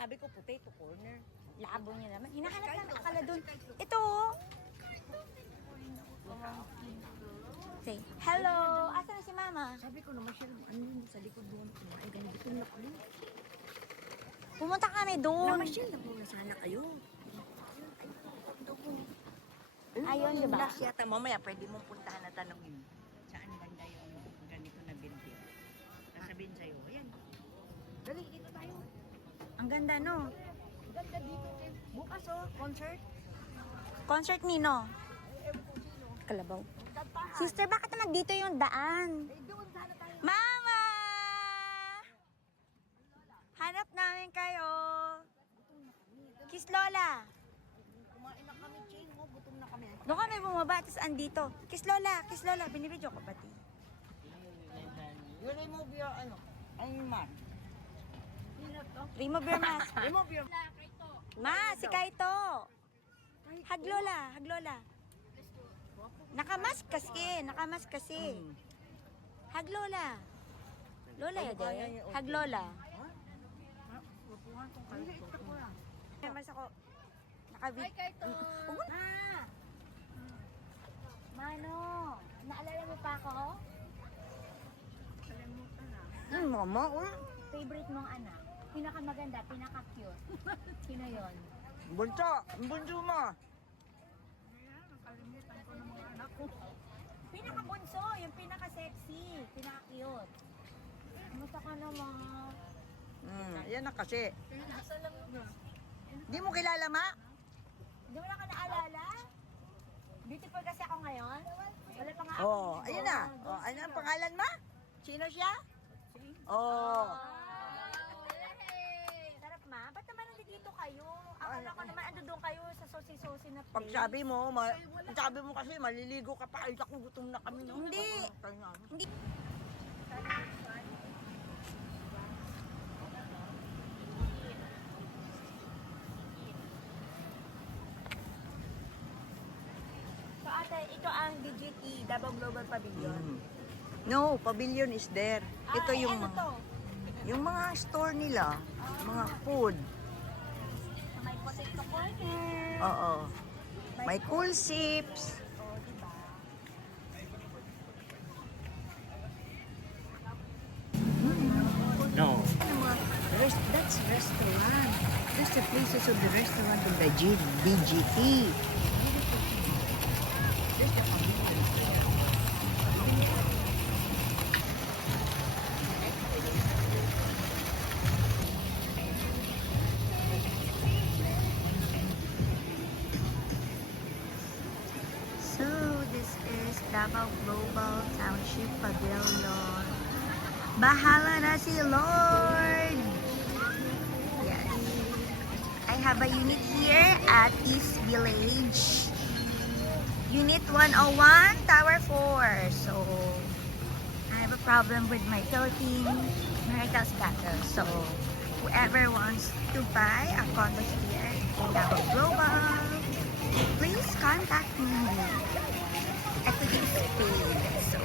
Sabi ko, potato corner. Labo niya naman. Hinahanap namin akala doon. Ito oh. Say, hello! Asa na si mama? Sabi ko naman siya, ano yun, sa likod doon. Ay, ganito na kami. Pumunta kami doon. Namasyal na muna sana kayo. Ayun, di ba? Last yata, mamaya pwede mong puntahan na tanongin. Saan banda yung ganito na building? Sasabihin sa'yo, ayan. Dali, dito tayo. Ang ganda, no? Ganda dito. Bukas oh, concert. Concert Nino. Kalabaw. Sister, bakit naman dito yung daan? Eh, doon sana tayo. Mama! Hanap namin kayo. Kiss Lola. Kumain na kami, Ching. Oh, gutom na kami. Doon kami bumaba, tapos andito. Kiss Lola, Kiss Lola. Binibidyo ko pati. Yun, remove your, ano, ang man. Remove your mask. Remove your... Ma, si Kaito. Hag Lola, hag Lola. Nakamask kasi. Hag Lola. Lola ya de. Hag Lola. Mas ako. Nakabit. Mano, naalala mo pa ako? Mama, Favorite mong anak? Pinakamaganda, pinaka-cute. Sino yon? bunso mo. Pinaka-bunso, yung pinaka-sexy, pinaka-cute. Kumusta ka naman? Yan na kasi. Di mo kilala, ma? Hindi mo na ka naalala? Beautiful kasi ako ngayon. Wala pa nga ako. Oh, ayun na. Oh, ano ang pangalan, ma? Sino siya? Oh. Sarap ma, ba't naman nandito kayo? Akala ko naman ando doon kayo sa sosi-sosi na place. Pag sabi mo kasi maliligo ka pa, ay naku, gutom na kami. No? Hindi. Hindi. So ate, ito ang DGT, Davao Global Pavilion. No, pavilion is there. Ito yung ano to? yung mga store nila, mga food. May potato corner. Oo. May cool sips. Oh, diba? No. That's restaurant. That's the places of the restaurant of the BGT. So, this is Davao Global Township Pavilion. Bahala na si Lord! Yes. I have a unit here at East Village. Unit 101, Tower 4. So, I have a problem with my Philippine marital status. So, whoever wants to buy a condo here in Davao Global, please contact me. Equity is paid. So,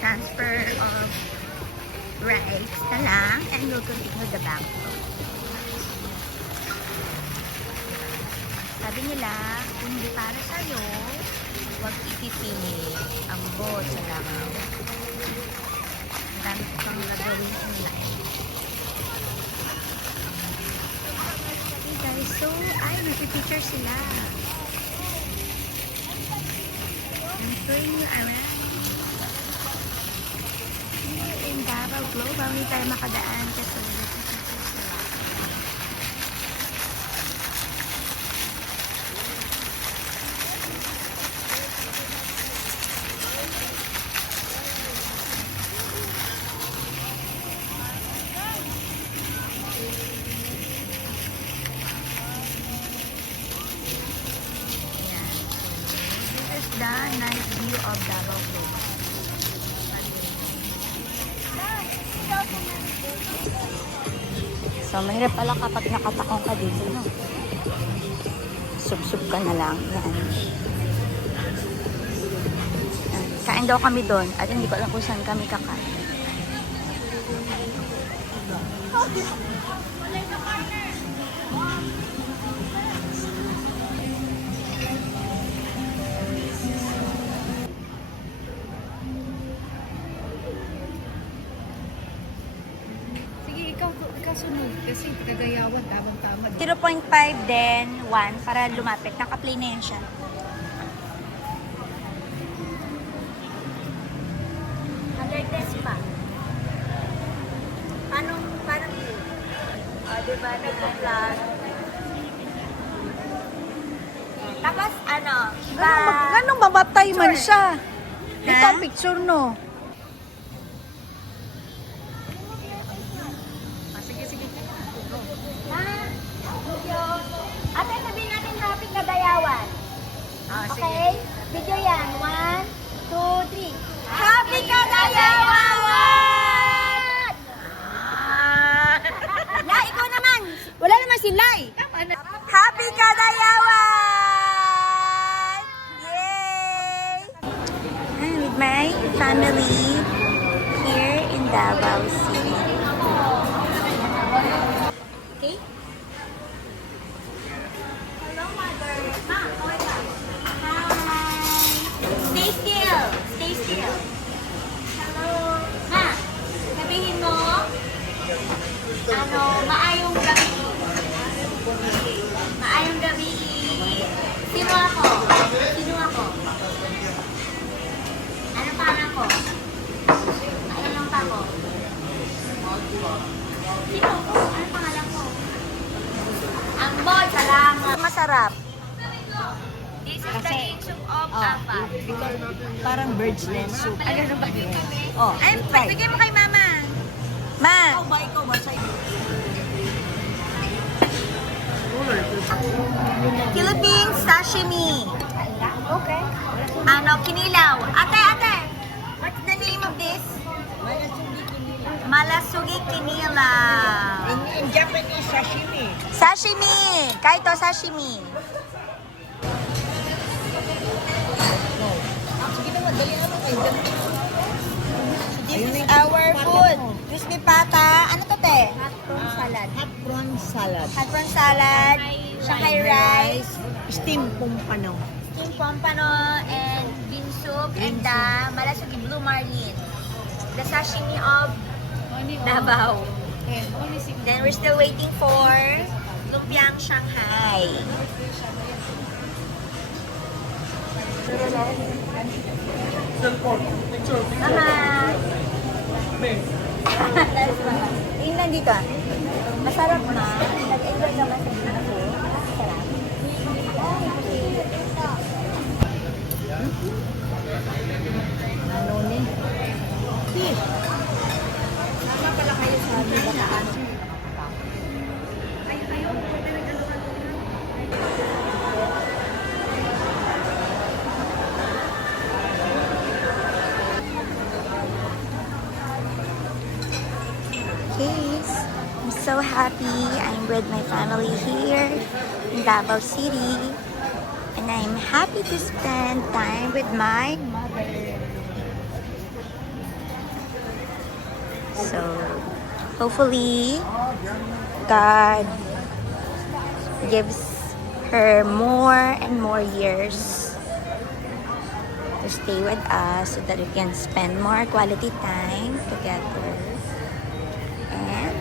transfer of rights na lang and we'll continue the bank loan. Sabi nila, kung hindi para sa'yo, huwag ipipili ang bot sa langaw. Marami kang gagawin in life. Okay guys, so, ay, nagpipicture sila. I'm showing you around. Here in Davao Global, hindi tayo makadaan kasi nagpipicture sila. This is the night view of Davao Global. So, mahirap pala kapag nakatakong ka dito, no? Sub-sub ka na lang. Yan. Kain daw kami doon at hindi ko alam kung saan kami kakain. 0.5 then 1 para lumapit. Naka-play na yun siya. Under test pa. Parang yun. Diba? Nagpa-vlog. Tapos Ganong mamatay man siya. Ha? Ito ang picture, no? Ate, sabihin natin topic na dayawan. Okay? Video yan. 1, 2, 3. Happy Kadayawan! La, ikaw naman. Wala naman si Lai. Happy Kadayawan! Yay! I'm with my family here in Davao City. Okay? Hello, Mother. Ma, okay ka? Hi. Stay still. Stay still. Hello. Ma, sabihin mo, maayong gabi. Maayong gabi. Sino ako? Sino ako? Ano pangalan ko? Ano lang pa ako? Sino ako? Ano pangalan ko? Ang bod, salamat. Masarap. This is the soup of Aba. Parang bird's nest soup. Ano ba yun? Oh, Ay, try. bigay mo kay Mama. Ma, Ikaw ba? Sa'yo. Philippine sashimi. Okay. Kinilaw. Ate. What's the name of this? Malasugi kinilaw. In Japanese, sashimi. Sashimi. Kaito sashimi. Sige naman, dali ano kayo. This is our food. Crispy pata. Ano to, te? Hot prawn salad. Hot prawn salad. Shanghai rice. Steam pumpano. Steamed pompano and bean soup. And the malasugi blue marlin. The sashimi of Davao. Then we're still waiting for lumpiang Shanghai. Mama! Tingnan dito. Masarap na. Nag-enjoy naman sa dito. Masarap. Ano ni? Fish. Sama pala kayo sa Bataan. Guys, I'm so happy. I'm with my family here in Davao City. And I'm happy to spend time with my mother. So, hopefully, God gives her more and more years to stay with us so that we can spend more quality time together. And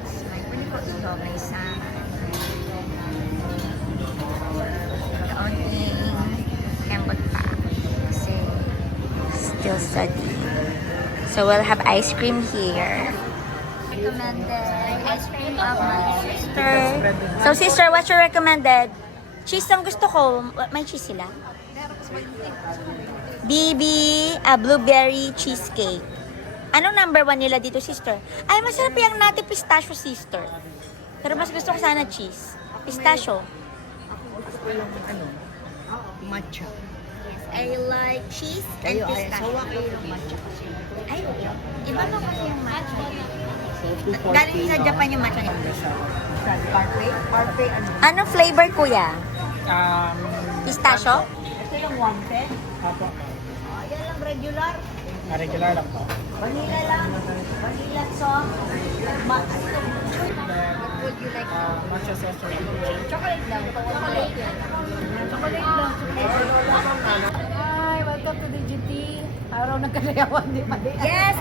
that's my unico ito. May isa. Kaunting kembot pa. Kasi still studying. So we'll have ice cream here. Recommended ice cream of my sister. So sister, what's your recommended? Cheese ang gusto ko. May cheese sila? BB blueberry cheesecake. Anong number 1 nila dito, sister? Ay, masarap yung nati pistachio, sister. Pero mas gusto ko sana cheese. Pistachio. Ako lang matcha. I like cheese and Kayo, ay, pistachio. sawa kayo ng matcha kasi. Ay, iba ba kasi yung matcha? So, 240 Galing sa Japan yung matcha. Parfait? Parfait ano? Ano flavor, kuya? Pistachio? Ito lang 110. Apo. Yan lang, regular. Regular lang po. Vanilla lang. Vanilla soft. What would you like? Matcha sauce. Chocolate lang. Chocolate. Chocolate lang. Hi, welcome to DGT. Araw ng Kadayawan, di ba? Yes!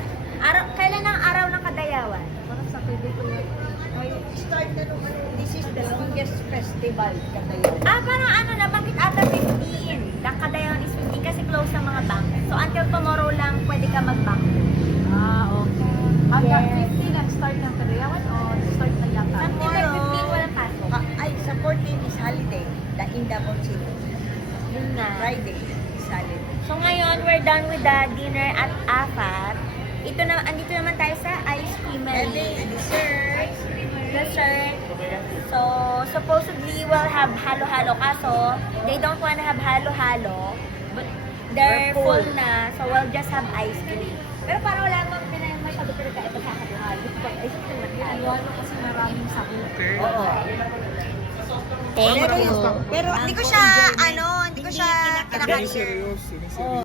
Kailan ang araw ng Kadayawan? Parang sa TV ko yun. Start na nung ano, hindi This is the longest festival, Cagayan. Parang ano na, bakit ata 15? Kadayon is 15 kasi close sa mga bank. So until tomorrow lang pwede ka mag-bank. Okay. Hanggang Yes. 15 nag-start ng Kadayawan o start na yata? Something like 15 walang pasok. Ay, sa 14 is holiday. In Davao City. Yun nga. Friday is holiday. So ngayon, we're done with the dinner at Afat. Andito naman tayo sa Ice Creamery. Dessert. Dessert. So, supposedly we'll have halo-halo kaso they don't wanna have halo-halo. But they're We're full. full na, so we'll just have ice cream. Pero parang wala namang masyado pinagkaiba sa halo-halo. Pag ice cream at halo. Ano kasi maraming sabon. Oo. Thank Pero you. pero Hindi ko ang siya, enjoyment, hindi ko siya hindi kinakain. kinakain.